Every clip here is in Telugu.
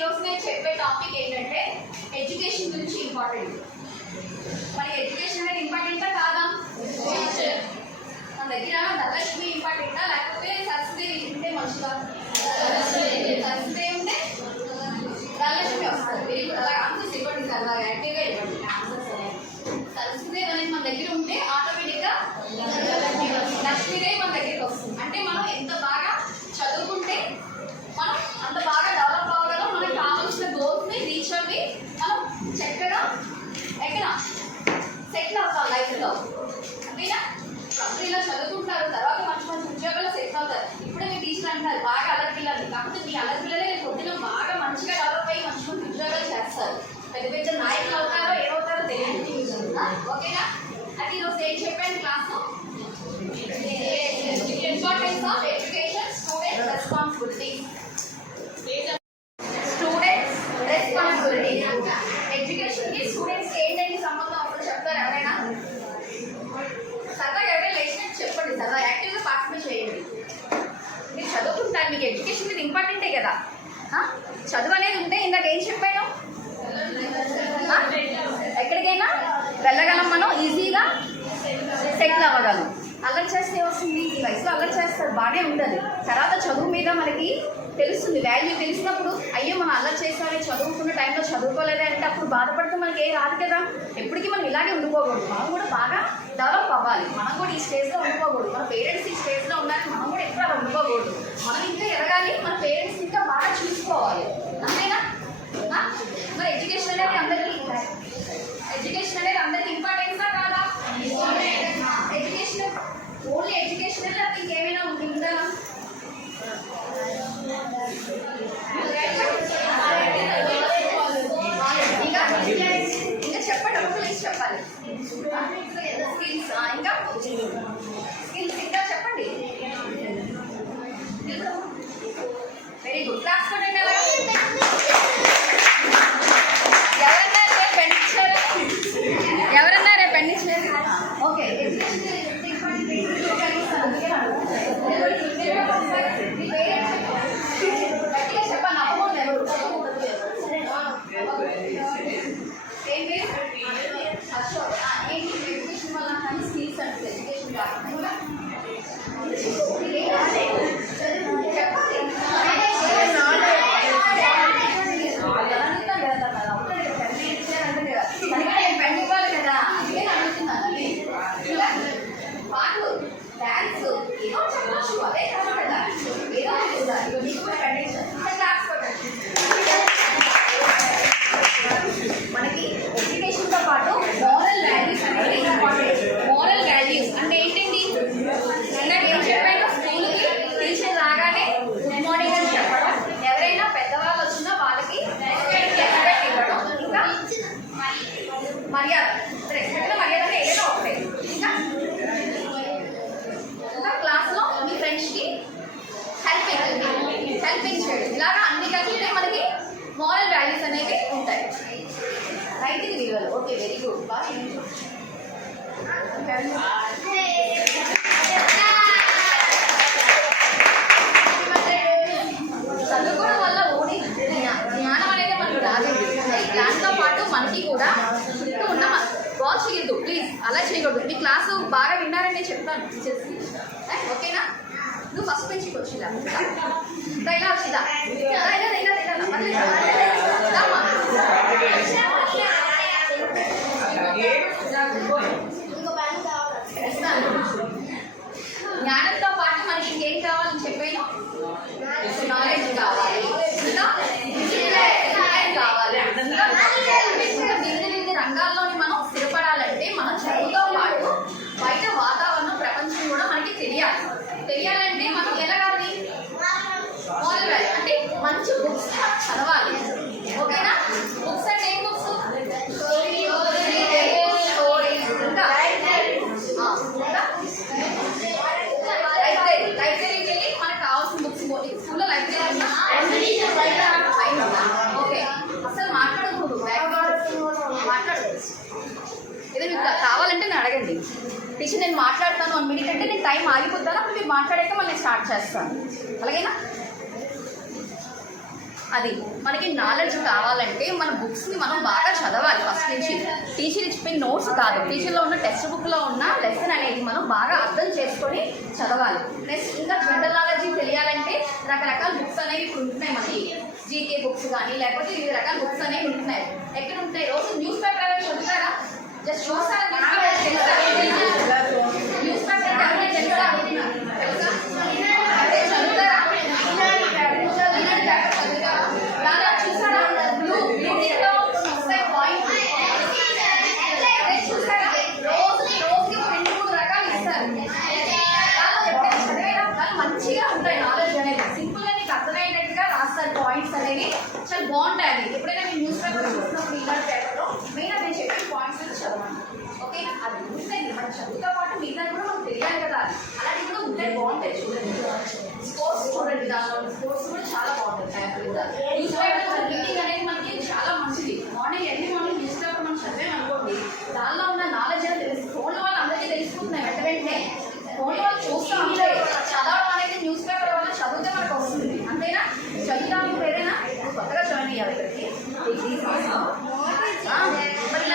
ఈరోజు నేను చెప్పే టాపిక్ ఏంటంటే ఎడ్యుకేషన్ గురించి ఇంపార్టెంట్. మరి ఎడ్యుకేషన్ అనేది ఇంపార్టెంటా కాదా? మన దగ్గర ధనలక్ష్మి ఇంపార్టెంటా లేకపోతే సరస్వతి ఉంటే మంచిదా? సరస్వతి ఉంటే ధనలక్ష్మి వస్తుంది. Very good. అలా ఆన్సర్స్ ఇవ్వండి సార్, అలా యాక్టివ్గా ఇవ్వండి ఆన్సర్స్ అనేది. సరస్వతి అనేది మన దగ్గర ఉంటే ఆటోమేటిక్గా లక్ష్మీదేవి మన దగ్గరికి వస్తుంది. అంటే మనం ఎంత బాగా చదువుకుంటే మనం అంత బాగా డెవలప్ అవ్వగలం. మనకు కావాల్సిన గోల్స్ని రీచ్ అవ్వి మనం చక్కగా ఎక్కడ సెటిల్ అవుతాం లైఫ్లో. అంతేనా? అందరూ ఇలా చదువుకుంటారు, తర్వాత మంచి మంచి ఉద్యోగాల్లో సెటిల్ అవుతారు. ఇప్పుడే మీ టీచర్ అంటారు బాగా అల్లరి పిల్లలు, కాకపోతే మీ అల్లరి పిల్లలే పొద్దున బాగా మంచిగా డెవలప్ అయ్యి మంచి మంచి ఉద్యోగాలు చేస్తారు. పెద్ద పెద్ద నాయకులు అవుతారో ఏమవుతారో తెలియదు. ఓకేనా? అది ఈరోజు ఏం చెప్పాను class? Importance of education, student responsibility. Students responsibility. Education కి స్టూడెంట్స్ ఏంటంటే సంబంధం అప్పుడు చెప్తారు ఎవరైనా? సరదాగా ఎవరైనా లేచినట్టు చెప్పండి, సరదా యాక్టివ్గా పార్టిసిపేట్ చేయండి. మీరు చదువుకుంటారు, మీకు ఎడ్యుకేషన్ మీద ఇంపార్టెంటే కదా. చదువు అనేది ఉంటే ఇందాక ఏం చెప్పాను? ఎక్కడికైనా వెళ్ళగలం, మనం ఈజీగా సెటిల్ అవ్వగలం. అల్లరి చేస్తే వస్తుంది, ఈ వయసులో అల్లరి చేస్తారు బాగానే ఉండదు. తర్వాత చదువు మీద మనకి తెలుస్తుంది, వాల్యూ తెలిసినప్పుడు అయ్యో మనం అల్లరి చేసామని చదువుకున్న టైంలో చదువుకోలేదే అంటే అప్పుడు బాధపడితే మనకి ఏ రాదు కదా. ఎప్పటికీ మనం ఇలాగే ఉండిపోకూడదు, మనం కూడా బాగా డెవలప్ అవ్వాలి. మనం కూడా ఈ స్టేజ్లో ఉండిపోకూడదు. మన పేరెంట్స్ ఈ స్టేజ్లో ఉన్నారని మనం కూడా ఎప్పుడు అలా ఉండిపోకూడదు. మనం ఇంకా ఎదగాలి, మన పేరెంట్స్ ఇంకా బాగా చూసుకోవాలి. అంతేనా? మరి ఎడ్యుకేషన్ అనేది అందరికీ ఇంపార్టెంట్గా కాదా? ఎడ్యుకేషన్ ఓన్లీ ఎడ్యుకేషన్ అంటే అది ఇంకేమైనా ఉంటుందా? ఇంకా చెప్పండి, ఒక లిస్ట్ చెప్పాలి. స్కిల్స్, ఇంకా స్కిల్స్ ఇంకా చెప్పండి. Very good. క్లాస్ కొట్టండి. ఎవరన్నా రేపు పెండించారు? ఓకే. చెప్పండి, అమ్మోళ్ళు ఎవరు? ఏంటి అశోక్? ఏంటి ఎడ్యుకేషన్ వల్ల కానీ స్కిల్స్ అంటే ఎడ్యుకేషన్ కాకుండా పాటలు, డాన్స్ ఏదో చెప్పచ్చు, అదే కాకుండా ఏదో మీకు కూడా కండిషన్. మనకి ఎడ్యుకేషన్తో పాటు మోరల్ వాల్యూస్ అనేది ఇంపార్టెంట్. మోరల్ వాల్యూస్ అంటే ఏంటండి? ఇందాక ఏం చెప్పాను? స్కూల్కి టీచర్ రాగానే గుడ్ మార్నింగ్ అని చెప్పడం, ఎవరైనా పెద్దవాళ్ళు వచ్చినా వాళ్ళకి రెస్పెక్ట్ ఇవ్వడం, ఇంకా మర్యాద. రెస్పెక్ట్ మర్యాద ఏదైనా ఒకటే. ఇంకా క్లాస్లో మీ ఫ్రెండ్స్కి హెల్పింగ్ చేయడం, ఇలాగా అన్ని కలిపితే మనకి మోరల్ వాల్యూస్ అనేవి ఉంటాయి. రైటింగ్ విలువలు. Okay, very good. చదువుకోవడం వల్ల ఓడి జ్ఞానం అనేది మనకు రాదండి. దాంతో పాటు మనకి కూడా చుట్టూ ఉన్న బాల్ చేయొద్దు ప్లీజ్, అలా చేయకూడదు. మీ క్లాసు బాగా విన్నారని నేను చెప్తాను టీచర్స్కి. ఓకేనా? నువ్వు ఫస్ట్ బెంచ్కి వచ్చిందా? ఇలా వచ్చిందా? జ్ఞానంతో పాటు మనకి ఇంకేం కావాలని చెప్పాను? నాలెడ్జ్ కావాలి, ఇంకా డిసిప్లైన్ కావాలి. ఇంకా వివిధ రంగాల్లోని మనం స్థిరపడాలంటే మనం చదువుతో పాటు బయట వాతావరణం, ప్రపంచం కూడా మనకి తెలియాలంటే మనం ఎలాగాలి? మోరల్ వాల్యూ అంటే మంచి బుక్స్ చదవాలి. ఓకేనా? బుక్స్ అంటే ఏం బుక్స్? స్టోరీస్, ఇంకా లైబ్రరీకి వెళ్ళి మనకు కావాల్సిన బుక్స్. స్కూల్లో లైబ్రరీ ఓకే. అసలు మాట్లాడకూడదు, మాట్లాడకూడదు. ఏదో మీకు కావాలంటే నేను అడగండి. టీచర్ నేను మాట్లాడతాను 1 minute అంటే నేను టైం ఆగిపోతాను, అప్పుడు మీరు మాట్లాడాక మళ్ళీ స్టార్ట్ చేస్తాను. అలాగేనా? అది మనకి నాలెడ్జ్ కావాలంటే మన బుక్స్ని మనం బాగా చదవాలి ఫస్ట్ నుంచి. టీచర్ ఇచ్చిపోయిన నోట్స్ కాదు, టీచర్లో ఉన్న టెక్స్ట్ బుక్లో ఉన్న లెసన్ అనేది మనం బాగా అర్థం చేసుకొని చదవాలి. నెక్స్ట్ ఇంకా జనరల్ నాలెడ్జ్ తెలియాలంటే రకరకాల బుక్స్ అనేవి ఇప్పుడు ఉంటున్నాయి మనకి. జీకే బుక్స్ కానీ లేకపోతే వివిధ రకాల బుక్స్ అనేవి ఉంటున్నాయి. ఎక్కడ ఉంటాయి? రోజు న్యూస్ పేపర్ అనేది చదువుతారా? జస్ట్ చూస్తారా? న్యూస్ పేపర్ తెలుసా? మంచిగా ఉంటాయి నాలెడ్జ్ అనేది. సింపుల్ గా నీకు అర్థమయ్యేటట్టుగా రాస్తారు పాయింట్స్ అనేవి, చాలా బాగుంటాయి. ఎప్పుడైనా మీరు న్యూస్ పేపర్ చూసినప్పుడు ఇలాంటి పేపర్లో మెయిన్ నేను చెప్పిన పాయింట్స్ అనేది చదవండి. ఓకే, అది ఉంటాయి. మన చదువుతో పాటు మిగతా కూడా మనకు తెలియాలి కదా, అలాంటివి కూడా ఉంటాయి, బాగుంటాయి. చూడండి స్పోర్ట్స్ చూడండి, దానిలో స్పోర్ట్స్ కూడా చాలా బాగుంటాయి. న్యూస్ పేపర్ రీడింగ్ అనేది మనకి చాలా మంచిది. Morning early morning news paper మనం చదివాం అనుకోండి, దానిలో ఉన్న నాలెడ్జ్ అనేది తెలుసు. ఫోన్లో వాళ్ళు అందరికీ తెలిసిపోతున్నాయి వెంటనే. ఫోన్లో వాళ్ళు చూస్తూ ఉంటాయి. చదవడం అనేది న్యూస్ పేపర్ వల్ల చదివితే మనకు వస్తుంది, అంతేనా? చదువుతాము ఏదైనా కొత్తగా జాయిన్ అయ్యారు ఇక్కడికి. మరి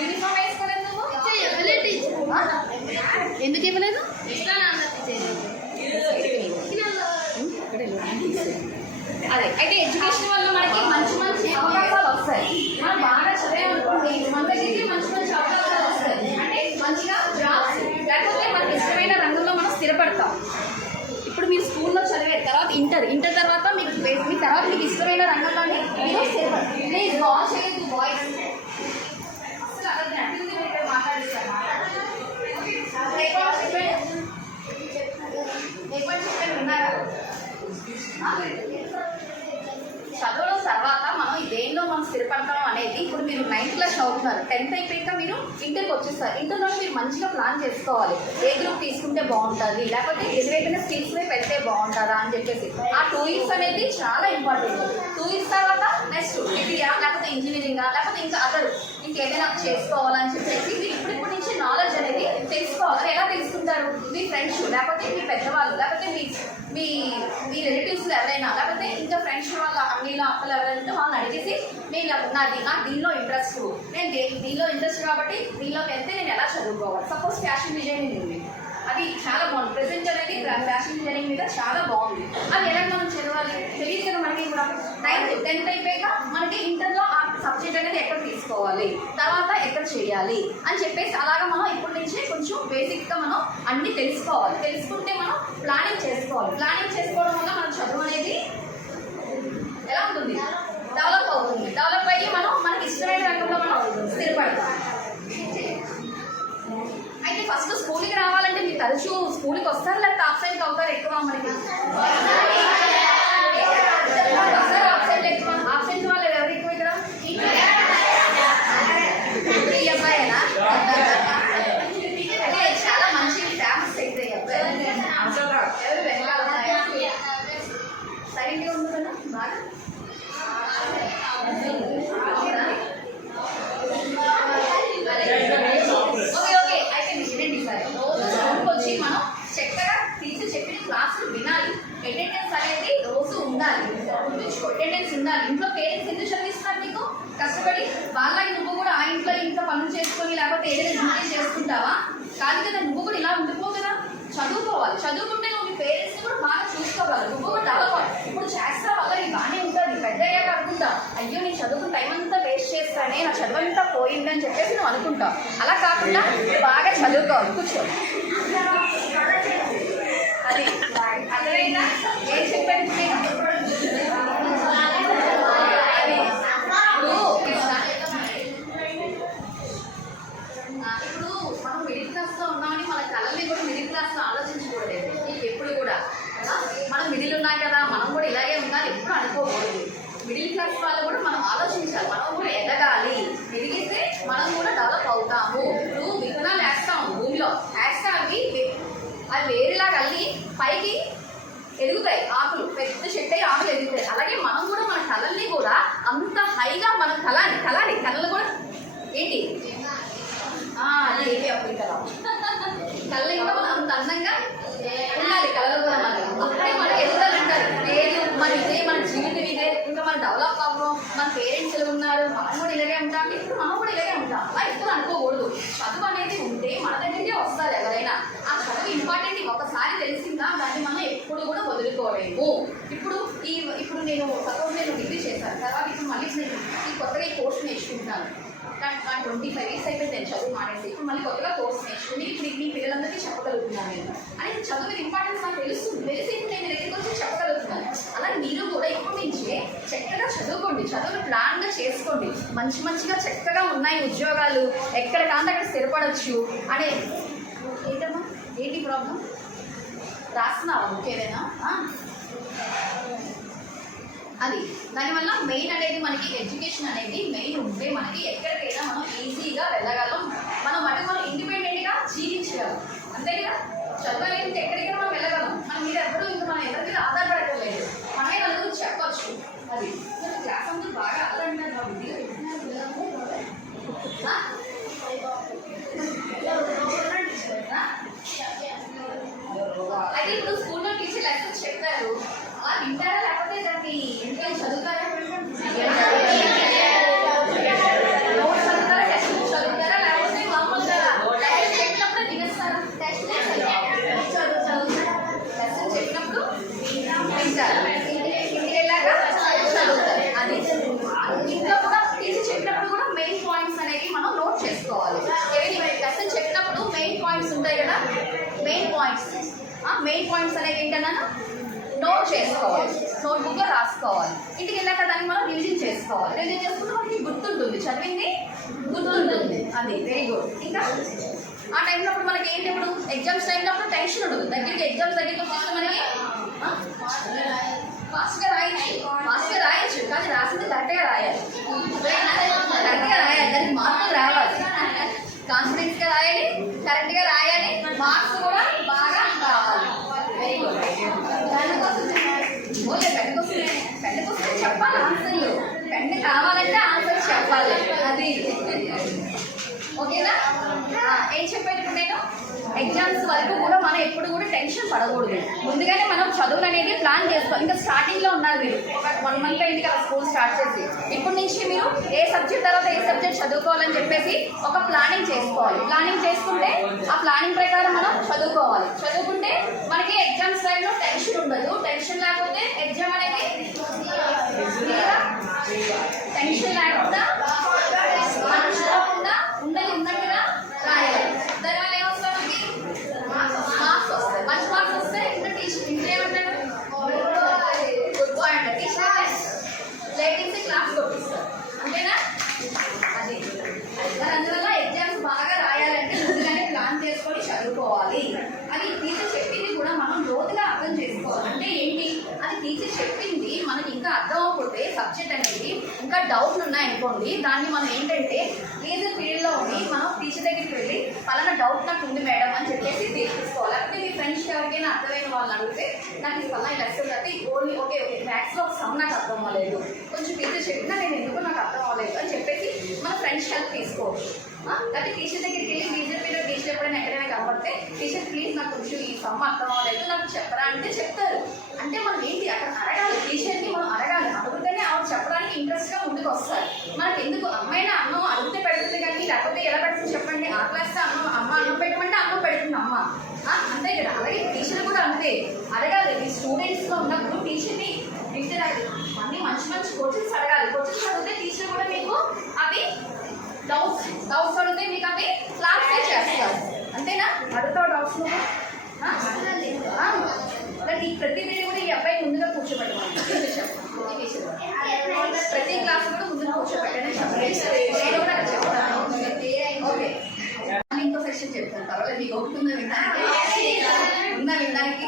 యూనిఫామ్ వేసుకోలేదు నువ్వు? ఎందుకు ఇవ్వలేదు? అదే అయితే ఎడ్యుకేషన్ వల్ల మనకి మంచి మంచి అవకాశాలు వస్తాయి. మనం బాగా చదివామనుకోండి, మన దగ్గరికి మంచి మంచి అవకాశాలు వస్తాయి. అంటే మంచిగా జాబ్స్, లేకపోతే మనకి ఇష్టమైన రంగంలో మనం స్థిరపడతాం. ఇప్పుడు మీరు స్కూల్లో చదివే తర్వాత ఇంటర్ తర్వాత మీ తర్వాత మీకు ఇష్టమైన రంగంలోనే మీరు స్థిరపడతారు. ప్లీజ్ వాచ్ చేయదు బాయ్స్, అసలు అక్కడ నటింది మీరు మాట్లాడిస్తారు. చెప్పండి విన్నారా? చదువుల తర్వాత మనం దేనిలో మనం స్థిరపడతాం అనేది, ఇప్పుడు మీరు 9th క్లాస్ చదువుతున్నారు, 10th అయిపోయాక మీరు ఇంటర్కి వచ్చేస్తారు. ఇంటర్లో మీరు మంచిగా ప్లాన్ చేసుకోవాలి, ఏ గ్రూప్ తీసుకుంటే బాగుంటుంది, లేకపోతే ఎదురైపోయిన స్కిల్స్ మీద పెడితే బాగుంటుందా అని చెప్పేసి. ఆ 2 years అనేది చాలా ఇంపార్టెంట్. 2 years తర్వాత నెక్స్ట్ డిగ్రీయా, లేకపోతే ఇంజనీరింగా, లేకపోతే ఇంకా అదర్ ఇంకేదైనా చేసుకోవాలని చెప్పేసి మీరు ఇప్పటి నుంచి నాలెడ్జ్ అనేది తెలుసుకోవాలి. ఎలా తెలుసుకుంటారు? మీ ఫ్రెండ్స్, లేకపోతే మీ పెద్దవాళ్ళు, లేకపోతే మీ మీ రిలేటివ్స్లో ఎవరైనా, లేకపోతే ఇంకా ఫ్రెండ్స్ వాళ్ళ అన్నీలో అక్కలు ఎవరైనా వాళ్ళని అడిగేసి నాకు దీనిలో ఇంట్రెస్ట్, నేను దీనిలో ఇంట్రెస్ట్ కాబట్టి దీనిలోకి వెళ్తే నేను ఎలా చదువుకోవాలి. సపోజ్ ఫ్యాషన్ డిజైనింగ్ ఉంది, అది చాలా బాగుంది. ప్రెసెంట్ అనేది ఫ్యాషన్ డిజైనింగ్ మీద చాలా బాగుంది. అది ఎలా మనం చదవాలి తెలియదు కదా మనకి. కూడా 9th 10th అయిపోయాక మనకి ఇంటర్లో ఆ సబ్జెక్ట్ అనేది ఎక్కడ తీసుకోవాలి, తర్వాత ఎక్కడ చేయాలి అని చెప్పేసి అలాగా మనం ఇప్పటి నుంచే కొంచెం బేసిక్గా మనం అన్నీ తెలుసుకోవాలి. తెలుసుకుంటే మనం ప్లానింగ్ చేసుకోవాలి. ప్లానింగ్ చేసుకోవడం వల్ల మన చదువు అనేది ఎలా ఉంటుంది? డెవలప్ అవుతుంది. డెవలప్ అయ్యి మనకి ఇష్టమైన రంగంలో మనం స్థిరపడతాం. అయితే ఫస్ట్ స్కూల్కి రావాలంటే మీరు తరచూ స్కూల్కి వస్తారు, లేకపోతే ఆబ్సెంట్ అవుతారు ఎక్కువ? మనకి ఆబ్సెంట్ ఎక్కువ. ఆబ్సెంట్ వాళ్ళు ఎవరు ఎక్కువ ఇక్కడ? ఈ అబ్బాయినా? అంటే చాలా మంచి ఫేమస్ అయితే ఈ అబ్బాయి. ఎవరు వెనకాల సైలెంట్గా ఉంది కదా బాగా. ఓకే అయితే వినండి సార్, రోజు స్కూల్కి వచ్చి మనం చక్కగా టీచర్ చెప్పిన క్లాసులు వినాలి. అటెండెన్స్ అనేది రోజు ఉండాలి, అటెండెన్స్ ఉండాలి. ఇంట్లో పేరెంట్స్ ఎందుకు చదివిస్తారు నీకు కష్టపడి? వాళ్ళకి నువ్వు కూడా ఆ ఇంట్లో పనులు చేసుకొని లేకపోతే ఏదైనా డ్యూటీ చేసుకుంటావా? కాదు కదా, నువ్వు కూడా ఇలా ఉండిపో కదా, చదువుకోవాలి. చదువుకుంటే నువ్వు మీ పేరెంట్స్ని కూడా బాగా చూసుకోవాలి, నువ్వు కూడా డెవలప్ అవ్వాలి. ఇప్పుడు చేస్తా వల్ల నీకు బాగానే ఉంటుంది, పెద్ద అయ్యాక అనుకుంటా అయ్యో నేను చదువుకున్న టైం అంతా వేస్ట్ చేస్తానే, నా చదువు అంతా పోయిందని చెప్పేసి నువ్వు అనుకుంటావు. అలా కాకుండా బాగా చదువుకోవాలి. కూర్చో. అది అర్థమైందా? ఏం చెప్పాను ఇప్పుడు మనం మిడిల్ క్లాస్లో ఉన్నామని మన కళల్ని కూడా మిడిల్ క్లాస్లో ఆలోచించకూడదు. నీకు ఎప్పుడు కూడా మనం మిడిల్ ఉన్నాయి కదా, మనం కూడా ఇలాగే ఉండాలి ఎప్పుడు అనుకోకూడదు. మిడిల్ క్లాస్ వాళ్ళు కూడా మనం ఆలోచించాలి, మనం కూడా ఎదగాలి. ఎదిగితే మనం కూడా డెవలప్ అవుతాము. నువ్వు విత్తనాలు వేస్తాము భూమిలో, వేస్తే అవి వేరేలాగా అల్లి పైకి ఎదుగుతాయి, ఆకులు పెద్ద చెట్టు అయ్యి ఆకులు ఎదుగుతాయి. అలాగే మనం కూడా మన కళల్ని కూడా అంత హైగా మనం కళలు కూడా ఏంటి కళ్ళ ఇంకా మనం అంత అందంగా ఉండాలి. కళలు కూడా మనకి అప్పుడే మనకి ఎదుగుదల అంటారు. లేదు మన ఇదే మన జీవితం ఇదే, ఇంకా మన పాపం మన పేరెంట్స్ ఎలా ఉన్నారు, మనం కూడా ఇలాగే ఉంటాం, ఇప్పుడు మనం కూడా ఇలాగే ఉంటాం అలా ఎప్పుడు అనుకోకూడదు. చదువు అనేది ఉంటే మన దగ్గరికి వస్తారు ఎవరైనా. ఆ చదువు ఇంపార్టెంట్ ఒకసారి తెలిసిందా దాన్ని మనం ఎప్పుడు కూడా వదులుకోలేము. ఇప్పుడు నేను సపోజ్ నేను డిగ్రీ చేశాను, తర్వాత ఇప్పుడు మళ్ళీ నేను కొత్తగా ఈ కోర్స్ నేర్చుకుంటున్నాను. కానీ 25 years అయిపోయింది నేను చదువు మానేసి. ఇప్పుడు మళ్ళీ కొత్తగా కోర్స్ నేర్చుకుని ఇప్పుడు మీ పిల్లలందరికీ చెప్పగలుగుతున్నాను నేను. అనేది చదువు ఇంపార్టెన్స్ నాకు తెలుస్తుంది, తెలిసి ఇప్పుడు నేను దగ్గరికి వచ్చి చెప్పగలుగుతున్నాను. అలా మీరు కూడా ఇప్పటి నుంచే చక్కగా చదువుకోండి, చదువును ప్లాన్గా చేసుకోండి. మంచిగా చక్కగా ఉన్నాయి ఉద్యోగాలు, ఎక్కడ కాంటే అక్కడ స్థిరపడవచ్చు అనే. ఏంటమ్మా ఏంటి ప్రాబ్లం రాస్తున్నావా ఇంకేదైనా? అది దానివల్ల మెయిన్ అనేది మనకి ఎడ్యుకేషన్ అనేది మెయిన్ ఉంటే మనకి ఎక్కడికైనా మనం ఈజీగా వెళ్ళగలం. మనం ఇండిపెండెంట్గా జీవించగలం. అంతే కదా, చదువు అనేది ఎక్కడికైనా మనం వెళ్ళగలం. మనం మీరు ఎప్పుడు ఇంకా మనం ఎవరి మీద ఆధారపడలేదు, మనమే నలుగురు చెప్పచ్చు. అది క్లాస్ అందరూ బాగా అదంటారు అయితే ఇప్పుడు స్కూల్లో టీచర్ లెసన్స్ చెప్తారు, వింటారా లేకపోతే దాన్ని ఎందుకని చదువుతారా? చదువుతారా, టెస్ట్ చదువుతారా లేకపోతే మామూలుగా చెప్పినప్పుడు వినేస్తారా? లెసన్ చెప్పినప్పుడు వింటారా, ఇంటికి వెళ్ళాక చదువుతారు. అది ఇంట్లో కూడా టీచర్ చెప్పినప్పుడు కూడా మెయిన్ పాయింట్స్ అనేవి మనం నోట్ చేసుకోవాలి. లెసన్ చెప్పినప్పుడు మెయిన్ పాయింట్స్ ఉంటాయి కదా, మెయిన్ పాయింట్స్ అనేవి ఏంటన్నా నోట్ చేసుకోవాలి, నోట్బుక్లో రాసుకోవాలి. ఇంటికి వెళ్ళాక దాన్ని మనం రివిజన్ చేసుకోవాలి. రివిజన్ చేసుకుంటే మనకి గుర్తుంటుంది, చదివింది గుర్తుంటుంది. అది వెరీ గుడ్. ఇంకా ఆ టైంలో అప్పుడు మనకి ఏంటి, ఇప్పుడు ఎగ్జామ్స్ టైంలో అప్పుడు టెన్షన్ ఉండదు. ఎగ్జామ్స్ దగ్గరికి వచ్చేస్తే మనకి ఫాస్ట్గా రాయొచ్చు కానీ రాసింది కరెక్ట్గా రాయాలి. దానికి మార్కులు రావాలి, కాన్ఫిడెన్స్గా రాయాలి, కరెక్ట్గా రాయాలి, మార్క్స్ కూడా బాగా రావాలి. Very good. పెద్దకొస్తే చెప్పాలి ఆన్సర్లు, పెద్ద కావాలంటే ఆన్సర్ చెప్పాలి. అది ఓకేనా? ఏం చెప్పాను ఇప్పుడు నేను, ఎగ్జామ్స్ వరకు కూడా మనం ఎప్పుడు కూడా టెన్షన్ పడకూడదు. ముందుగానే మనం చదువులు అనేది ప్లాన్ చేసుకోవాలి. ఇంకా స్టార్టింగ్లో ఉన్నారు మీరు, ఒక 1 month అయింది కదా స్కూల్ స్టార్ట్ చేసి. ఇప్పటి నుంచి మీరు ఏ సబ్జెక్ట్ తర్వాత ఏ సబ్జెక్ట్ చదువుకోవాలని చెప్పేసి ఒక ప్లానింగ్ చేసుకోవాలి. ప్లానింగ్ చేసుకుంటే ఆ ప్లానింగ్ ప్రకారం మనం చదువుకోవాలి. చదువుకుంటే మనకి ఎగ్జామ్స్ టైంలో టెన్షన్ ఉండదు. టెన్షన్ లేకపోతే ఎగ్జామ్ అనేది టెన్షన్ లేకుండా మర్చిపోకుండా ఉన్నట్టుగా రాయాలి. దానివల్ల ఏమొస్తుంది, మార్క్స్ వస్తాయి. మంచి మార్క్స్ వస్తే ఇంకా టీచర్ ఇంకేమంటాడు, గుడ్ బాయ్ అంట. టీచర్ లేటింగ్స్ క్లాస్ కొట్టిస్తారు, అంతేనా? అది అందువల్ల ఎగ్జామ్స్ బాగా రాయాలంటే ముందుగానే ప్లాన్ చేసుకొని చదువుకోవాలి. అది టీచర్ చెప్పింది కూడా మనం లోతుగా అర్థం చేసుకోవాలి. అంటే ఏంటి, అది టీచర్ చెప్పింది మనకి ఇంకా అర్థం అవ్వకపోతే సబ్జెక్ట్ అనేది ఇంకా డౌట్లు ఉన్నాయనుకోండి, దాన్ని మనం ఏంటంటే రీజన్ పీరియడ్లో ఉండి మనం టీచర్ దగ్గరికి వెళ్ళి పలానా డౌట్ నాకు ఉంది మేడం అని చెప్పేసి తీసుకోవాలి. లేకపోతే మీ ఫ్రెండ్స్ ఎవరికైనా అర్థమైన వాళ్ళని అడిగితే నాకు ఈ పలానా లెసన్ అయితే ఓన్లీ ఓకే మ్యాథ్స్లో ఒక సమ్ నాకు అర్థం అవ్వలేదు, కొంచెం టీచర్ చెప్పినా నేను ఎందుకు నాకు అర్థం అవ్వలేదు అని చెప్పేసి మన ఫ్రెండ్స్ హెల్ప్ తీసుకోవచ్చు. లేకపోతే టీచర్ దగ్గరికి వెళ్ళి రీజన్ పీరియడ్ టీచర్ ఎప్పుడైనా ఎక్కడైనా కనబడితే టీచర్ ప్లీజ్ నాకు కొంచెం ఈ సమ్ అర్థం అవ్వలేదు నాకు చెప్పరా అంటే చెప్తారు. అంటే మనం ఏంటి అక్కడ అడగాలి, టీచర్ని మనం అడగాలి. అడిగితేనే ఆవిడ చెప్పడానికి ఇంట్రెస్ట్గా ముందుకు వస్తారు. మనకి ఎందుకు అమ్మాయినా అన్నం అడిగితే పెడుతుంది కానీ లేకపోతే ఎలా పెడుతుంది చెప్పండి. ఆ క్లాస్లో అమ్మ అన్నం పెట్టమంటే అన్నం పెడుతుంది అమ్మ, అంతే కదా. అలాగే టీచర్ కూడా అంతే అడగాలి. మీ స్టూడెంట్స్లో ఉన్నప్పుడు టీచర్ని అన్ని మంచి క్వశ్చన్స్ అడగాలి. క్వశ్చన్స్ అడిగితే టీచర్ కూడా మీకు అవి డౌట్స్ అడిగితే మీకు అవి క్లాస్ చేస్తారు, అంతేనా? అడుగుతావు డౌట్స్ నువ్వు ప్రతి పీరియడ్ కూడా ఈ అబ్బాయి ముందుగా కూర్చోబెట్టమని ప్రతి క్లాస్ కూడా ముందుగా కూర్చోబెట్టని చెప్పాలి. నేను కూడా చెప్తాను. ఓకే, ఇంకో సెక్షన్ చెప్తాను, పర్వాలేదు. మీకు ఒకటి ఉందా వినడానికి?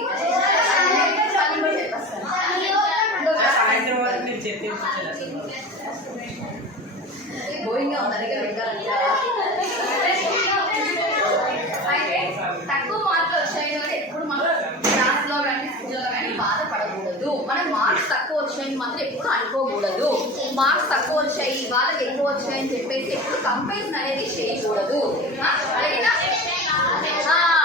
బోయింగ్గా ఉంది దగ్గర వింటారంట. అయితే తక్కువ మార్కులు వచ్చాయి అంటే ఎప్పుడు మనం క్లాస్లో కానీ స్కూల్లో కానీ బాధపడకూడదు. మనం మార్క్స్ తక్కువ వచ్చాయని మాత్రం ఎప్పుడు అనుకోకూడదు. మార్క్స్ తక్కువ వచ్చాయి వాళ్ళకి ఎక్కువ వచ్చాయని చెప్పేసి ఎప్పుడు కంపేరిజన్ అనేది చేయకూడదు.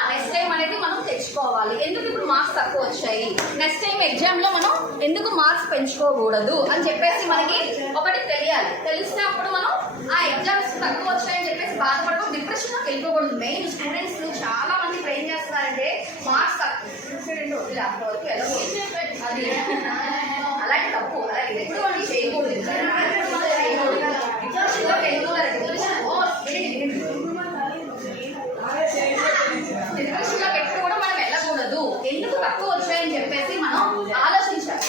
నెక్స్ట్ టైం అనేది మనం తెచ్చుకోవాలి. ఎందుకు ఇప్పుడు మార్క్స్ తక్కువ వచ్చాయి, నెక్స్ట్ టైం ఎగ్జామ్లో మనం ఎందుకు మార్క్స్ పెంచుకోకూడదు అని చెప్పేసి మనకి ఒక వెళ్ళిపోకూడదు. మెయిన్ స్టూడెంట్స్ చాలా మంది ఇప్పుడు ఏం చేస్తున్నారంటే మార్క్స్ వరకు వెళ్ళకూడదు. అది అలాంటి తప్పు, అలాగే ఎప్పుడు మనం చేయకూడదు. డిప్రెషన్లోకి ఎప్పుడు కూడా మనం వెళ్ళకూడదు. ఎందుకు తక్కువ వచ్చాయని చెప్పేసి మనం ఆలోచించాలి.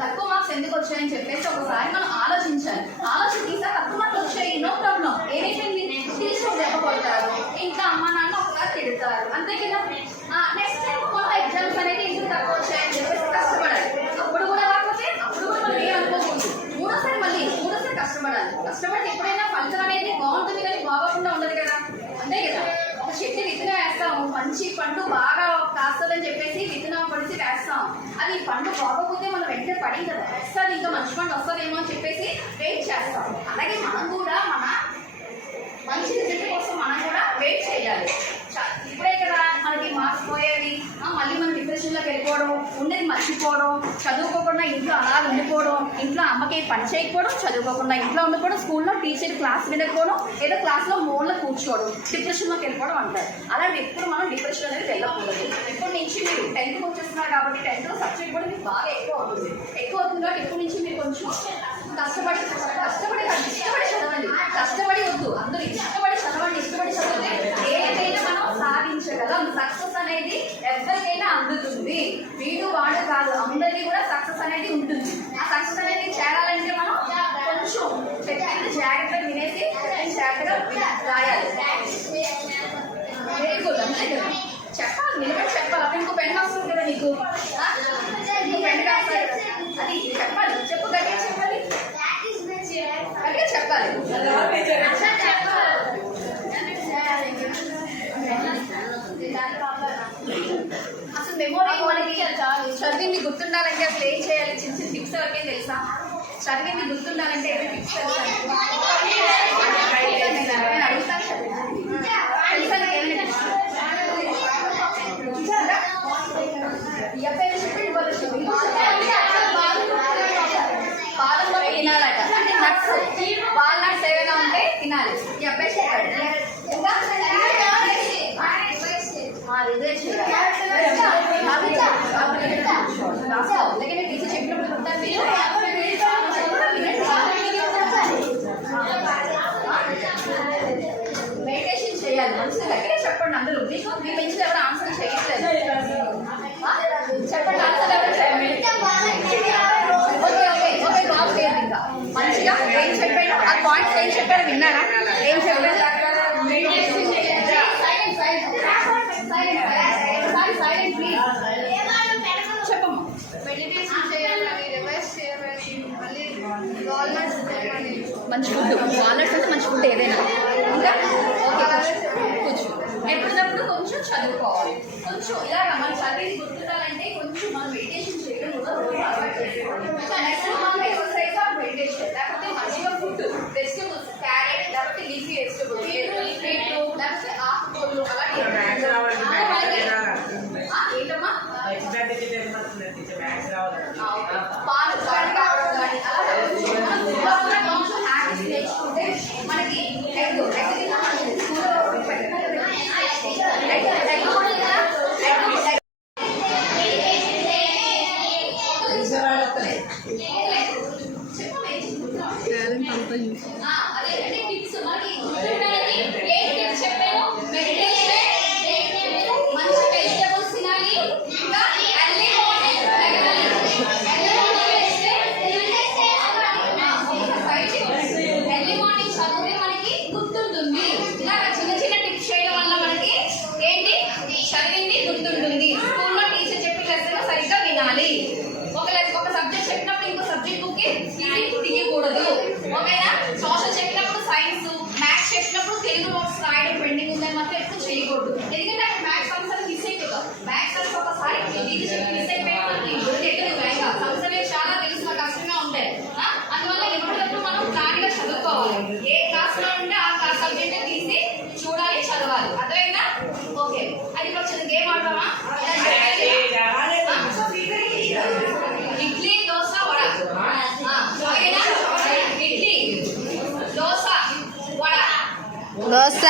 తక్కువ మార్క్స్ ఎందుకు వచ్చాయని చెప్పేసి ఒకసారి మనం ఆలోచించాలి. ఆలోచించి తక్కువ మార్క్స్ వచ్చాయి, నో ప్రాబ్లం. ఏమైపోయింది, టీచర్ దెబ్బ కొడతారు, ఇంకా అమ్మ నాన్న ఒకసారి తిడతారు, అంతే కదా. నెక్స్ట్ టైం మనం ఎగ్జామ్స్ అనేది ఎందుకు తక్కువ వచ్చాయని చెప్పేసి కష్టపడాలి. అప్పుడు కూడా రాకపోతే అప్పుడు కూడా మనం ఏమనుకోకూడదు. మూడోసారి కష్టపడాలి. కష్టపడితే ఎప్పుడైనా ఫలితం అనేది బాగుంటుంది కానీ బాగోకుండా ఉండదు కదా, అంతే కదా. ఒక చెట్టు విత్తనం వేస్తాము, మంచి పండు బాగా కాస్తుందని చెప్పేసి విత్తనం పడిచి వేస్తాం. అది పండు బాగోకపోతే మనం వెంటనే పడింది కదా, వస్తుంది ఇంకా మంచి పండు వస్తుందేమో అని చెప్పేసి వెయిట్ చేస్తాం. అలాగే మనం కూడా మన మంచి రిజల్ట్ కోసం మనం కూడా వెయిట్ చేయాలి. ఇప్పుడే కదా మనకి మార్క్స్ పోయేది, మళ్ళీ మనం డిప్రెషన్లోకి వెళ్ళిపోవడం, ఉండేది మర్చిపోవడం, చదువుకోకుండా ఇంట్లో అలా ఉండిపోవడం, ఇంట్లో అమ్మకి పని చేయకపోవడం, చదువుకోకుండా ఇంట్లో ఉండిపోవడం, స్కూల్లో టీచర్ క్లాస్ వినకపోవడం, ఏదో క్లాస్లో మూలలో కూర్చోవడం, డిప్రెషన్లోకి వెళ్ళిపోవడం అంటారు. అలాంటి ఎప్పుడు మనం డిప్రెషన్ అనేది వెళ్ళకూడదు. ఇప్పటి నుంచి మీరు 10th వచ్చేస్తున్నారు కాబట్టి 10th సబ్జెక్ట్ కూడా మీకు బాగా ఎక్కువ అవుతుంది కాబట్టి ఇప్పటి నుంచి మీరు కొంచెం కష్టపడి చదవండి. కష్టపడి వద్దు, అందరూ ఇష్టపడి చదివితే ఏదైనా మనం సాధించగలం. సక్సెస్ అనేది ఎవరికైనా అందుతుంది. వీడు వాడు కాదు, అందరికీ కూడా సక్సెస్ అనేది ఉంటుంది. ఆ సక్సెస్ అనేది చేరాలంటే మనం కొంచెం చెప్పింది జాగ్రత్తగా వినేసి జాగ్రత్తగా రాయాలి. వెరీ గుడ్, అంతే కదా. చెప్పాలి, నిలబడి చెప్పాలి. అప్పుడు ఇంకో పెన్ వస్తుంది కదా నీకు, పెన్ కావాలి, అది చెప్పాలి. చెప్పు, గట్టిగా చెప్పాలి, గట్టిగా చెప్పాలి. అసలు మెమోరీ మనకి చదివింది గుర్తుండాలంటే అసలు ఏం చేయాలి? చిన్న చిన్న టిప్స్ ఎవరికేం తెలుసా? చదివింది గుర్తుండాలంటే ఏమైనా టిప్స్ తెలుసా? నేను అడుగుతాను, తెలుసా ఏమైనా టిప్స్? పాలంలో తినాలట, అంటే నట్స్, వాల్నట్స్ ఏమైనా ఉంటే తినాలి. ఈ అబ్బాయి చెప్పాడు. ఇంకా టీచర్ చెప్పినప్పుడు మెడిటేషన్ చేయాలి. మంచిగా దగ్గర చెప్పండి. అందరూ మీకు మీ పెంచిన ఎవరు ఆన్సర్ చేయట్లేదు, చెప్పండి. ఆన్సర్ ఎవరు చేయాలి? ఓకే బాబు లేదు. ఇంకా మంచిగా ఏం చెప్పాడు, ఆ పాయింట్స్ ఏం చెప్పారు విన్నారా? ఏం చెప్పారు? చెప్పమ్మా. మంచి ఫుడ్, వాల్నట్స్ అంటే మంచి ఫుడ్ ఏదైనా. ఇంకా ఓకే, కూర్చో. ఎప్పుడప్పుడు కొంచెం చదువుకోవాలి. కొంచెం ఇలాగ మనం చదివి గుర్తుండాలంటే కొంచెం మనం మెడిటేషన్ చేయడం కూడా నెక్స్ట్ మనం ఎక్సర్సైజ్ ఆర్ మెడిటేషన్, లేకపోతే మంచిగా ఫుడ్, వెజిటబుల్స్, క్యారెట్, లేకపోతే లీఫీ వెజిటబుల్స్, బీట్రూట్, లేకపోతే ఆకుకూరలు, అలాంటి ఏంటమ్మా పాలు కావడం కానీ అలా కొంచెం హ్యాబిట్స్ నేర్చుకుంటే మనకి అదే అంటే టిప్స్ మనకి ఏ టిప్స్ చెప్పాను? మెడిటేషన్, మంచి వెజిటబుల్స్ తినాలి, ఇంకా ఎర్లీ మార్నింగ్ లెగాలి. ఎర్లీ మార్నింగ్ చదివితే మనకి గుర్తుంటుంది. ఇలాగ చిన్న చిన్న టిప్స్ చేయడం వల్ల మనకి ఏంటి, చదివింది గుర్తుంటుంది. స్కూల్లో టీచర్ చెప్పిన లెసన్ సరిగ్గా వినాలి. ఒక సబ్జెక్ట్ చెప్పినప్పుడు ఇంకో సబ్జెక్ట్ బుక్కి తీయకూడదు. ఓకేనా? సోషల్ దోశ,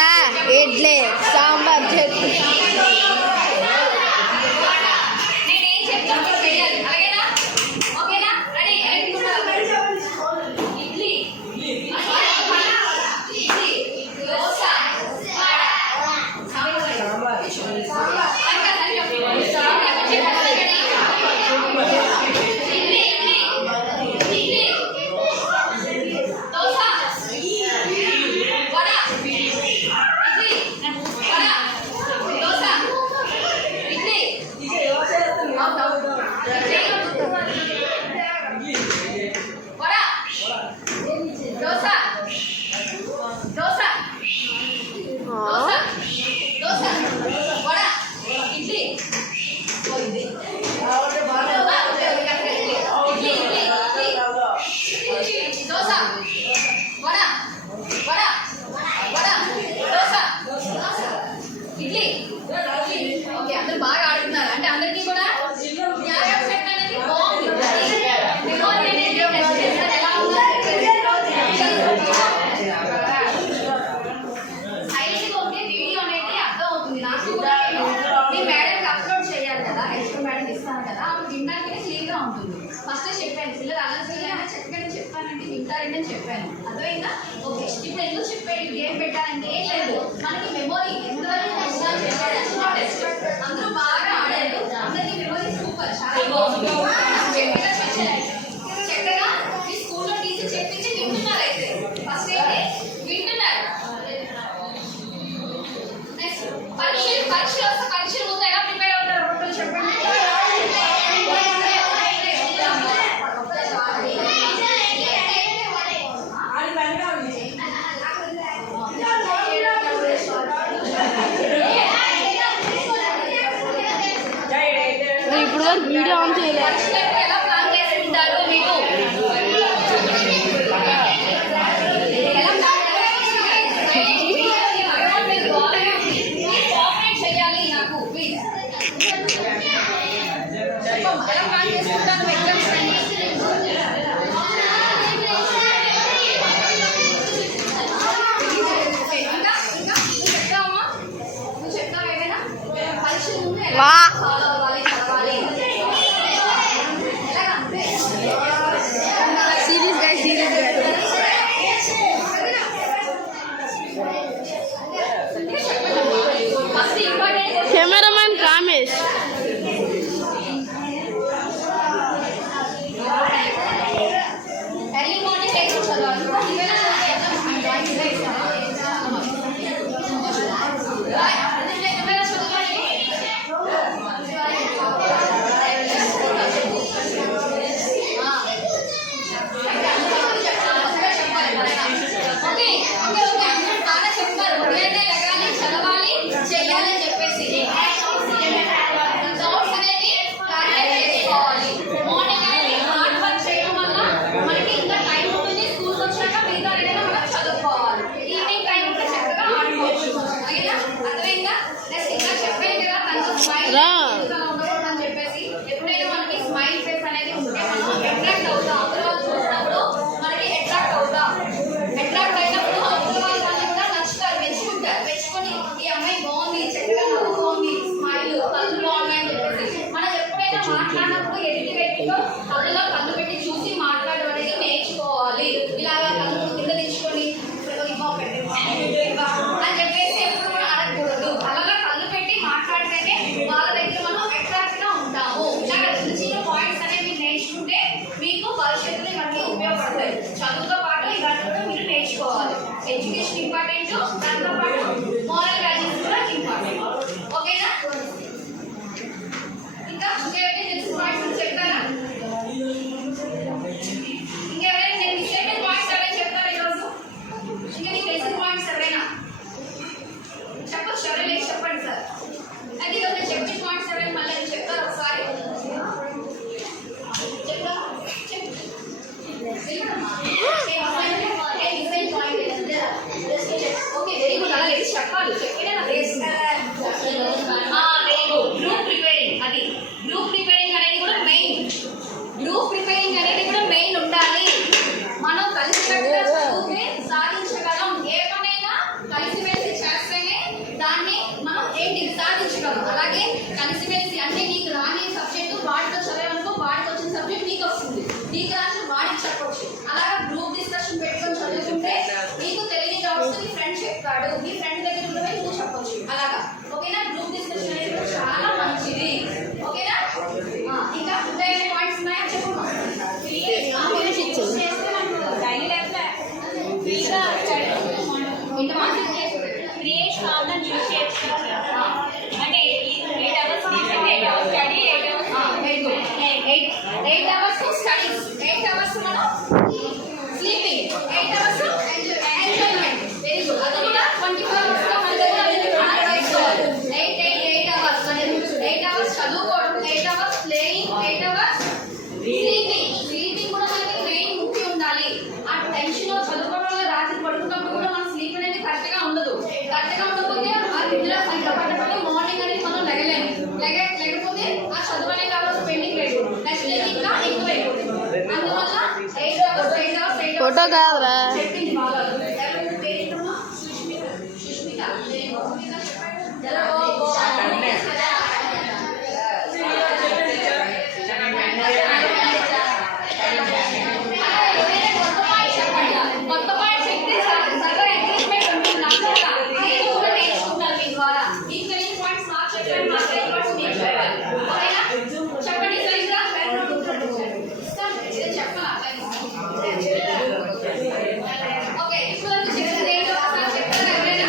ఇడ్లీ, సాంబార్, చట్నీ. నేనేం చెప్తాను మీరు చేయాలి, అలాగేనా? ఓకేనా? రెడీ? ఇడ్లీ, దోశ, ఓకే, అందరూ బాగా ఆడుతున్నారు అంటే అందరికీ కూడా న్యాయం పెట్టడానికి బాగుంది. సైలెంట్గా ఉంటే వీడియో అనేది అర్థం అవుతుంది నాకు కూడా. మీ మేడంకి అప్లోడ్ చేయాలి కదా, ఎక్స్ట్రా మేడం ఇస్తాను కదా, అప్పుడు వినడానికి క్లియర్గా ఉంటుంది. ఫస్ట్ చెప్పాను పిల్లలు అలా చేయాలని చక్కగా చెప్పానంటే వింటారని చెప్పాను, అర్థమైందా? ఓకే, ఇప్పుడు ఎందుకు చెప్పాను గేమ్ పెట్టాలంటే ఏం లేదు, మనకి మెమొరీ ఎంతవరకు అందరూ బాగా ఆడారు, అందరికీ మెమొరీ సూపర్, చాలా బాగుంది. చక్కగా మీ స్కూల్లో టీచర్ చెప్పించి వింటున్నారు, అయితే ఫస్ట్ అయితే వింటున్నారు. నెక్స్ట్ పరీక్షలు వస్తే పరీక్షలు ముందు ఎలా ప్రిపేర్ అవుతారు ఒకటి చెప్పండి. ఇప్పుడు వరకు వీడియో ఆన్ చేయలేదు. ఎలా ప్లాన్ చేసి ఉంటారు మీరు? చేయాలి నాకు ప్లీజ్. ఎలా ప్లాన్ చేసుకుంటాను వా కెమెరామెన్ కామేష్. ఎర్లీ మార్నింగ్ లేచి చదవాలి. చదవాలి, చెయ్యాలని చెప్పేసి నోట్స్ అనేది చేసుకోవాలి. మార్నింగ్ అనేది హార్డ్ వర్క్ చేయడం వల్ల మనకి ఇంకా టైం ఉంటుంది, స్కూల్కి వచ్చాక మిగతా ఏదైనా మనం చదువుకోవాలి. ఈవినింగ్ టైం కూడా చక్కగా ఆడుకోవచ్చు, ఓకేనా? అర్థమైందా? నెక్స్ట్ ఇంకా చెప్పాను కదా, తనకు స్మైల్ ఉండకూడదని చెప్పేసి. ఎప్పుడైనా మనకి స్మైల్ ఫేస్ అనేది ఉంటే మనం అట్రాక్ట్ అవుతాం, అవతల వాళ్ళు చూసినప్పుడు మనకి అట్రాక్ట్ అవుతాం. అట్రాక్ట్ అయినప్పుడు అవతల వాళ్ళు మనకి కూడా నచ్చుతారు, మెచ్చుకుంటారు. మెచ్చుకొని ఈ అమ్మాయి బాగుంది, చక్కగా నవ్వుతోంది, స్మైల్, కళ్ళు బాగున్నాయని చెప్పేసి. మనం ఎప్పుడైనా మాట్లాడినప్పుడు ఎదుటి వ్యక్తితో కళ్ళలో కళ్ళు పెట్టి చూసి మాట్లాడడం అనేది నేర్చుకోవాలి. ఇలాగా కళ్ళు కింద తెచ్చుకొని అని చెప్పేసి ఎప్పుడు కూడా అడగకూడదు. అలాగా కళ్ళు పెట్టి మాట్లాడితేనే వాళ్ళ దగ్గర మనం అట్రాక్ట్ గా ఉంటాము. ఇలాగ చిన్న చిన్న పాయింట్స్ అనేవి నేర్చుకుంటే మీకు భవిష్యత్తులో ఇవన్నీ ఉపయోగపడతాయి. చదువుతో పాటు ఇవన్నీ కూడా మీరు నేర్చుకోవాలి. ఎడ్యుకేషన్ ఇంపార్టెంట్, దాంతో పాటు మోరల్ వాల్యూస్ కూడా ఇంపార్టెంట్, ఓకేనా? ఇంకా ఇంకేమైనా తెలిసిన పాయింట్స్ చెప్తారా? ఇంకెవరైనా నేను మిస్ అయిన పాయింట్స్ ఎవరైనా చెప్తారా ఈరోజు? ఇంకా నీకు తెలిసిన పాయింట్స్ ఎవరైనా చెప్పచ్చు, ఎవరైనా చెప్పండి సార్. అయితే ఈరోజు చెప్పిన పాయింట్స్ ఎవరైనా మళ్ళీ చెప్తారు ఒకసారి. Okay, very good. అలా చెప్తాడు, నీ ఫ్రెండ్ దగ్గర ఉన్నవే నువ్వు చెప్పొచ్చు అలాగా. ఓకేనా? గ్రూప్ డిస్కషన్ అనేది కూడా చాలా మంచిది. ఓకేనా? ఇంకా ఇంకా పాయింట్స్ ఉన్నాయా చెప్పు. డైలీ లైఫ్ లో ఫ్రీగా క్రియేట్ కావాలని యూజ్ చేయొచ్చు. అంటే 8 hours 8 hours study 8 hours studies 8 hours మనం sleeping 8 hours enjoyment. Very good. అది కూడా 24 hours లో మన దగ్గర 8 hours 8 hours చదువుకోవడం, 8 hours playing, 8 hours sleeping. Sleeping కూడా మనకి మెయిన్ ముఖ్యం ఉండాలి. ఆ టెన్షన్ చదువుకోవడం వల్ల రాత్రి పడుకున్నప్పుడు కూడా మన స్లీప్ అనేది కరెక్ట్ గా ఉండదు. కరెక్ట్ గా ఉండకపోతే ఆ నిద్ర సరిగ్గా పడకపోతే మార్నింగ్ అనేది మనం లేకపోతే ఆ చదువు అనేది ఆ రోజు పెండింగ్ అయిపోతుంది. నెక్స్ట్ డే ఇంకా ఎక్కువ అయిపోతుంది. అందువల్ల 8 hours ఫోటో కాదురా చెప్పింది బాగా. పేరేంటమ్మా? సుష్మిత. కొత్త పాయింట్ చెప్తే సగం ఎంకరేజ్మెంట్ ఉంటుంది. నేను కూడా నేర్చుకుంటాను మీ ద్వారా. మీకు తెలియని పాయింట్స్ నాకు చెప్పాను, నాకు తెలియని పాయింట్స్ మీకు చెప్పాలి. ఓకేనా? చెప్పండి సరిగ్గా. చెప్పాలా? ఓకే, ఇప్పుడు చెప్పేది ఏంటో ఒకసారి చెప్తారా ఎవరైనా?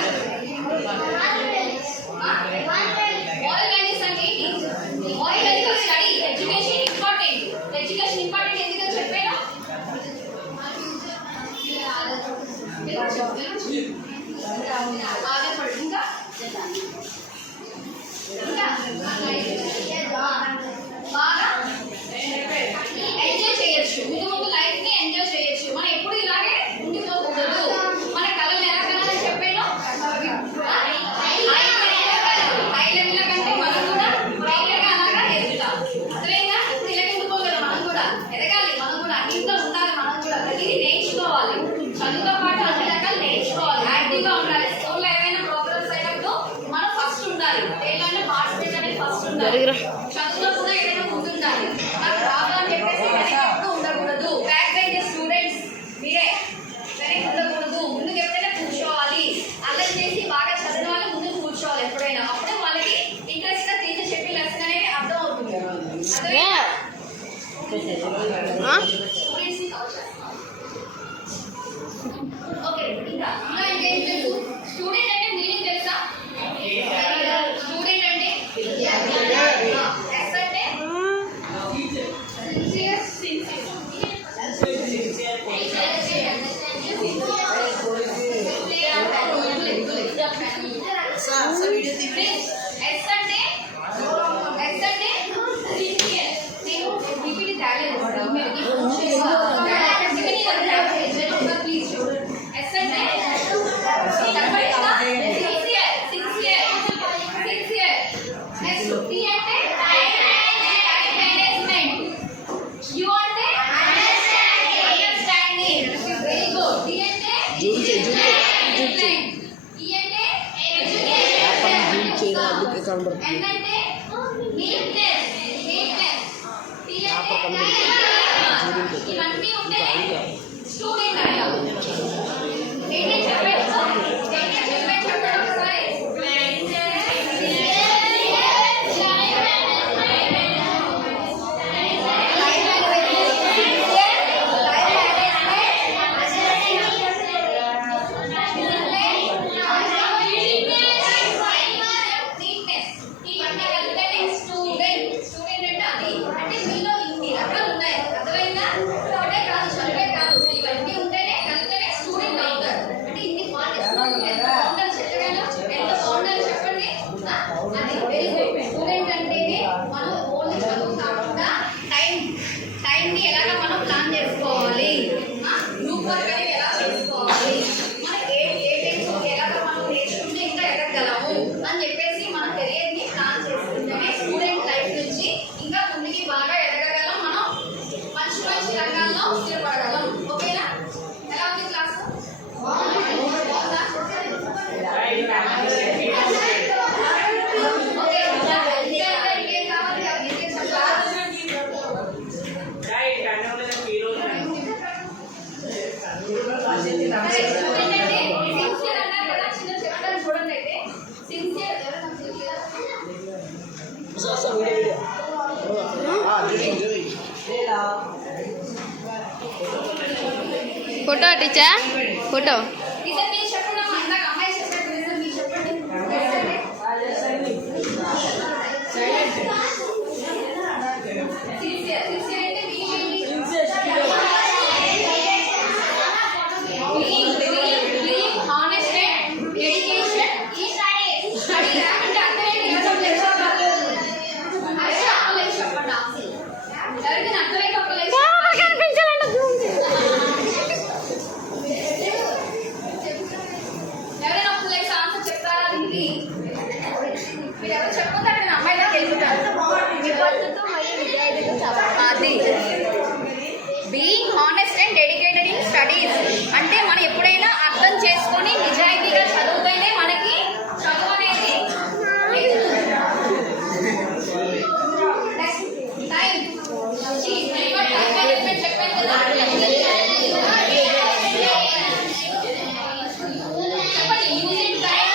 మోరల్ వాల్యూస్ అంటే ఏంటి? Moral values study education important. Education important ఎందుకని చెప్పాను? ఆధారపడు. ఇంకా బాగా ఎంజాయ్ చేయొచ్చు. ముందు లైఫ్ ని ఎంజాయ్ చేయొచ్చు. మనం ఎప్పుడు ఇలాగే ఉండిపోకూడదు. మన కళలు ఎలా కలాలని చెప్పాను? హై లెవెల్ కంటే మనం కూడా బ్రైట్గా అలాగా ఎదుగుతాం. అర్థమైందా? ఇప్పుడు ఇలాగే ఉండిపోగలం. మనం కూడా ఎదగాలి. మనం కూడా అన్నింటిలో ఉండాలి. మనం కూడా ప్రతిదీ నేర్చుకోవాలి. చదువుతో పాటు అన్ని రకాలు నేర్చుకోవాలి. యాక్టివ్ గా ఉండాలి. స్కూల్లో ఏమైనా ప్రోగ్రామ్స్ అయినప్పుడు మనం ఫస్ట్ ఉండాలి. ఏదైనా పార్టిసిపేట్ అనేది ఫస్ట్ ఉండాలి. చదువులో కూడా ఏదైనా ముందుండాలి. నాకు రాదు అని చెప్పేసి ఎప్పుడు ఉండకూడదు. బ్యాక్ బెంచ్ స్టూడెంట్స్ మీరే వెనక్కి ఉండకూడదు. ముందుకు ఎప్పుడైనా కూర్చోవాలి. అల్లరి చేసి బాగా చదివిన వాళ్ళు ముందుకు కూర్చోవాలి ఎప్పుడైనా. అప్పుడే వాళ్ళకి ఇంట్రెస్ట్ గా టీచర్ చెప్పి లెసన్ అనేది అర్థం అవుతుంది. ఓకే, ఇంకా ఇంకేం తెలుసు? స్టూడెంట్ అంటే మీనింగ్ తెలుసా? స్టూడెంట్ అంటే ఎస్ అంటే ఇవన్నీ ఉంటే స్టూడెంట్ అంటారు. ఏంటంటే చెప్పండి ఒకసారి. ఫోటో టీచర్ ఫోటో టీచర్ మీరు చెప్పండి అమ్మా, ఇందాక అమ్మాయి చెప్పారు టీచర్ మీరు చెప్పండి. సిన్సియర్ సిన్సియర్ అంటే being honest and dedication study అంటే అర్థం ఏంటి? చెప్పండి ఎవరికైనా అర్థమైతే ఒక లైక్ ఎవరైనా ఒక లైక్ ఆన్సర్ చెప్తారా? ఇది మీరు ఎవరు చెప్పొద్దంటే నేను అమ్మాయిలా తెలుగుతాను. అది being honest and dedicated in studies అంటే మనం ఎప్పుడైనా అర్థం చేసుకొని నిజాయితీగా చదువుతూనే మనకి చదువు అనేది చెప్పాను కదా. చెప్పండి యూజింగ్ టైం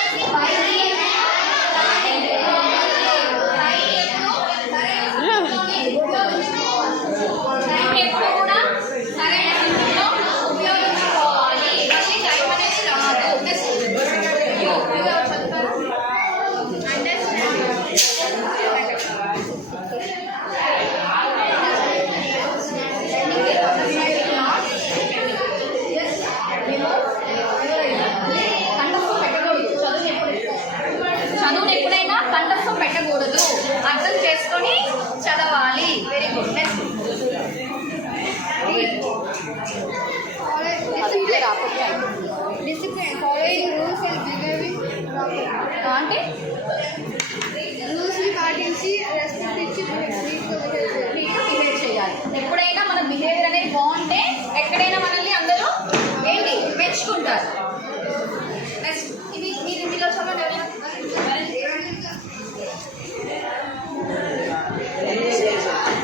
ఎప్పుడు కూడా సరైన సమయంలో ఉపయోగించుకోవాలి. మళ్ళీ టైం అనేది రాదు. చదువుని ఎప్పుడైనా కంఠస్థం పెట్టకూడదు, అర్థం చేసుకొని చదవాలి. Very good. Discipline, following rules and behaving properly. అంటే Rules ని పాటించి రెస్పెక్ట్ ఇచ్చి బిహేవ్ చేయాలి. ఎప్పుడైనా మన బిహేవియర్ అనేది బాగుంటే ఎక్కడైనా మనల్ని అందరూ ఏంటి మెచ్చుకుంటారు. నెక్స్ట్ ఇది మీరు ఇందులో చదవండి.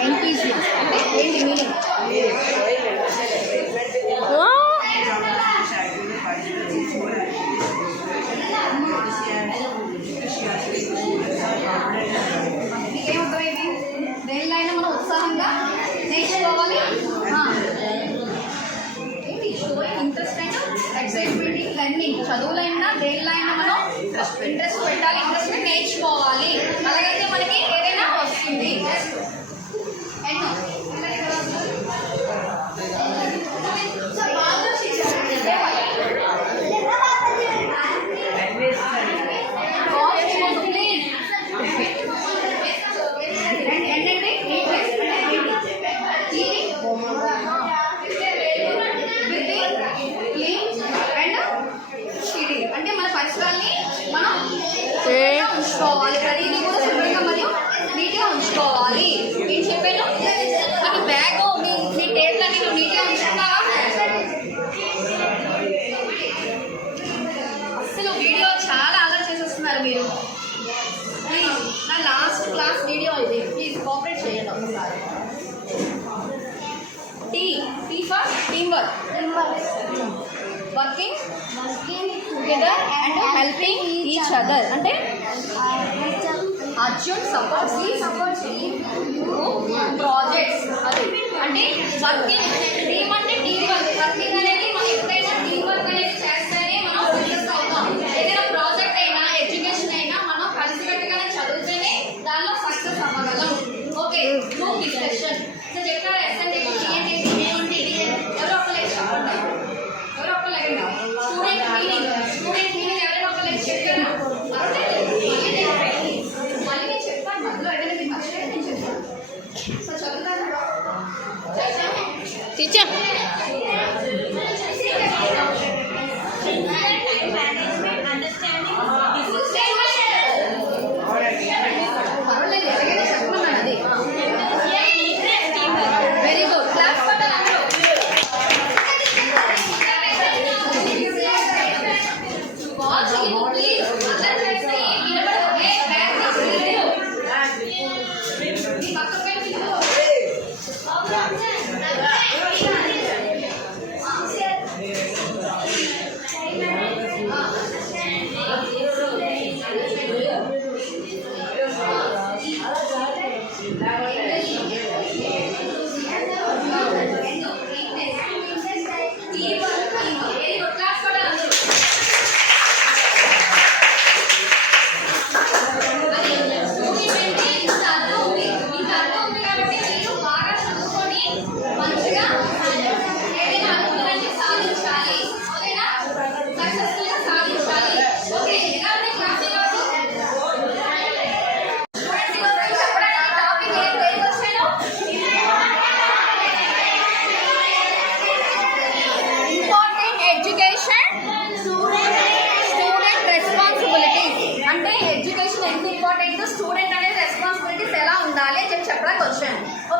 ఎన్పిసి అంటే ఏంటి మీనింగ్? మీకేమర్థమైంది? దేనిలో అయినా మనం ఉత్సాహంగా నేర్చుకోవాలి. ఏంటి షోయింగ్ ఇంట్రెస్ట్ అయినా ఎక్సైట్మెంట్ ఇన్ లెర్నింగ్. చదువులైనా దేనిలో అయినా మనం ఇంట్రెస్ట్ పెట్టాలి, ఇంట్రెస్ట్ నేర్చుకోవాలి. అలాగైతే మనకి ఏదైనా వస్తుంది. ఎన్నో అంటే మన పరిసరాల్ని మనం ఉంచుకోవాలి. ప్రతిదీ కూడా శుభ్రంగా మరియు నీట్గా ఉంచుకోవాలి. ఏం చెప్పాను? మన బ్యాగ్ మీ టేబుల్ అన్ని నువ్వు నీట్గా ఉంచుకున్నావా? అసలు వీడియో చాలా అలర్ట్ చేసేస్తున్నారు మీరు. ప్లీజ్ నా లాస్ట్ క్లాస్ వీడియో ఇది, ప్లీజ్ కోఆపరేట్ చేయండి ఒకసారి. Tea for team work, working together and helping each other. అంటే అర్జున్ సపోర్ట్స్ ప్రాజెక్ట్స్. అది అంటే వర్కింగ్ టీమ్ అంటే టీమ్ వర్క్. వర్కింగ్ అనేది మనం ఎప్పుడైనా టీమ్ వర్క్ అనేది చేస్తేనే మనం సక్సెస్ అవుతాం. ఏదైనా ప్రాజెక్ట్ అయినా ఎడ్యుకేషన్ అయినా మనం కలిసికట్టుగానే చదివితేనే దానిలో సక్సెస్ అవ్వగలం. ఓకే, గ్రూప్ డిస్కషన్ చెప్పారు. ఎస్ఎన్ ఏంటి ఎవరో ఒక లైక్ చెప్పండి. ఎవరో ఒక లైక్ స్టూడెంట్ మీనింగ్ ఎవరైనా ఒక లైక్ చెప్పారా? మళ్ళీ నేను చెప్తాను. మధ్యలో ఏదైనా మీకు నచ్చలేదు నేను చెప్తాను. సో చదువుతాను టీచర్. పర్వాలేదు, ఎలాగైనా చెప్పమన్నాను. అది వెరీ గుడ్. క్లాస్ పట్టాలి అందరూ. ప్లీజ్ అందరూ చేస్తే నిలబడి బ్యాగ్ తీసుకెళ్ళలేదు. మీ పక్కన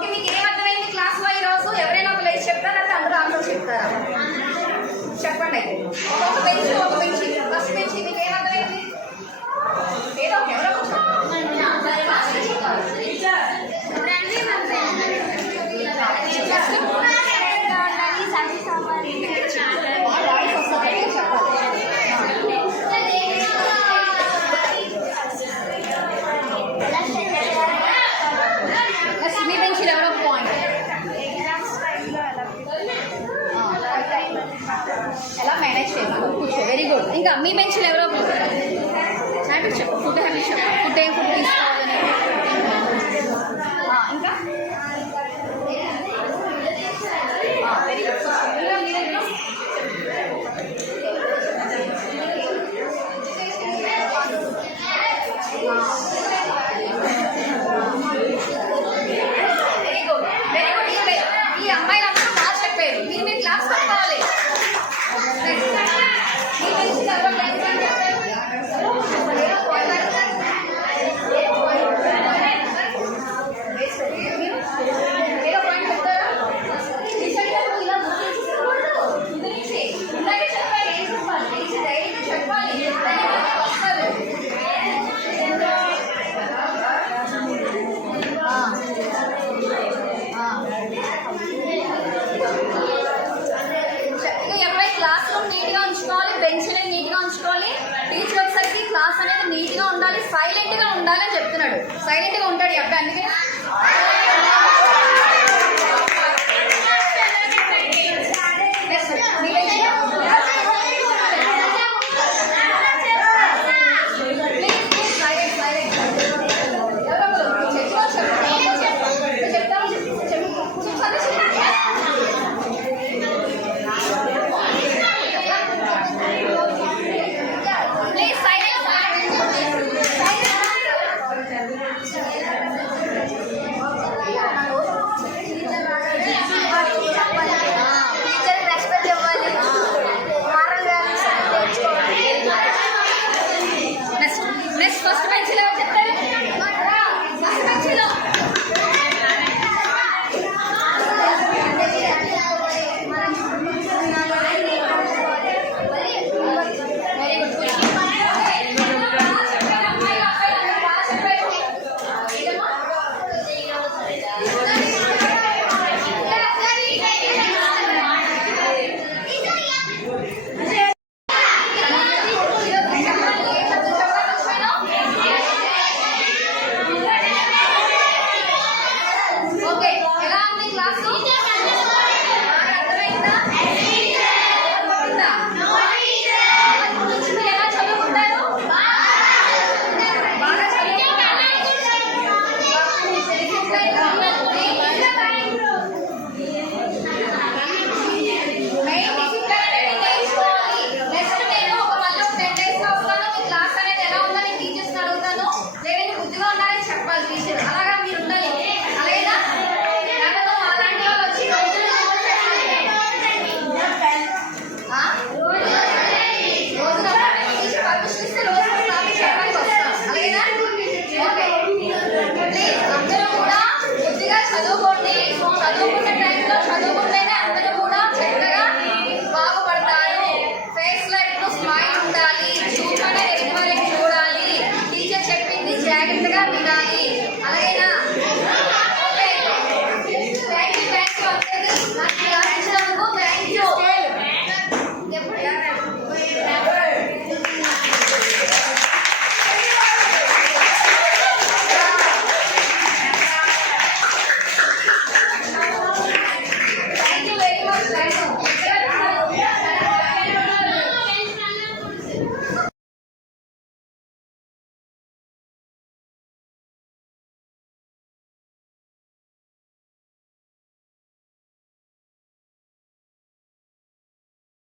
ఓకే, మీకు ఏమర్థమైంది క్లాస్లో ఈరోజు? ఎవరైనా ఒక లేచి చెప్తారా లేకపోతే అందరూ ఆన్సర్ చెప్తారా? చెప్పండి అయితే. ఒక బెంచ్ ఫస్ట్ బెంచ్ మీకు ఏమర్థమైంది? ఏదో ఒక ఎవరో ఒకరు మీ బెంచ్ ఎవరో పాయింట్ ఎలా మేనేజ్ చేయాలి? కూర్చో, వెరీ గుడ్. ఇంకా మీ బెంచ్లో ఎవరో హ్యాబిట్ చెప్పు, ఫుడ్ హ్యాబిట్ చెప్పు. ఫుడ్ ఏం ఫుడ్ తీసుకోవాలని. ఇంకా వెరీ గుడ్. ఈ అమ్మాయిలందరూ బాగా చెప్పారు. మీరు మీ క్లాస్ పట్టుకోవాలి. మీ బెంచ్ క్లాస్ రూమ్ నీట్గా ఉంచుకోవాలి, బెంచ్ అనేది నీట్గా ఉంచుకోవాలి. టీచర్ వచ్చేసరికి క్లాస్ అనేది నీట్గా ఉండాలి, సైలెంట్గా ఉండాలి అని చెప్తున్నాడు. సైలెంట్గా ఉంటాడు ఈ అబ్బాయి, అందుకే